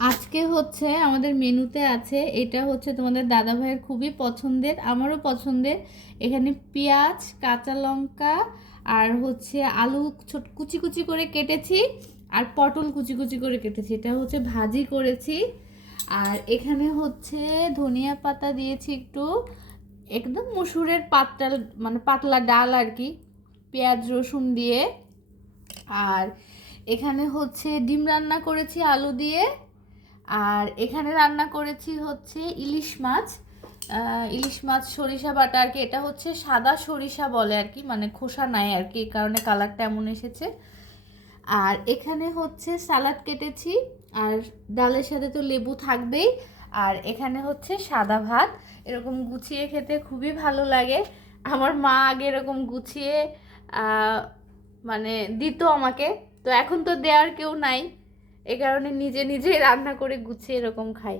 আজকে হচ্ছে আমাদের মেনুতে আছে, এটা হচ্ছে তোমাদের দাদা ভাইয়ের খুবই পছন্দের, আমারও পছন্দের। এখানে পেঁয়াজ, কাঁচা লঙ্কা আর হচ্ছে আলু ছোট কুচি কুচি করে কেটেছি, আর পটল কুচি কুচি করে কেটেছি, এটা হচ্ছে ভাজি করেছি। আর এখানে হচ্ছে ধনিয়া পাতা দিয়েছি একটু, একদম মসুরের পাতলা মানে পাতলা ডাল আর কি, পেঁয়াজ রসুন দিয়ে। আর এখানে হচ্ছে ডিম রান্না করেছি আলু দিয়ে। আর এখানে রান্না করেছি হচ্ছে ইলিশ মাছ, ইলিশ মাছ সরিষা বাটা আর কি, এটা হচ্ছে সাদা সরিষা বলে আর কি, মানে খোসা নাই আর কি, এই কারণে কালারটা এমন এসেছে। আর এখানে হচ্ছে সালাদ কেটেছি, আর ডালের সাথে তো লেবু থাকবেই। আর এখানে হচ্ছে সাদা ভাত, এরকম গুছিয়ে খেতে খুবই ভালো লাগে। আমার মা আগে এরকম গুছিয়ে আহ, মানে দিত আমাকে, তো এখন তো দেওয়ার কেউ নাই, এ কারণে নিজে নিজেই রান্না করে গুছিয়ে এরকম খাই।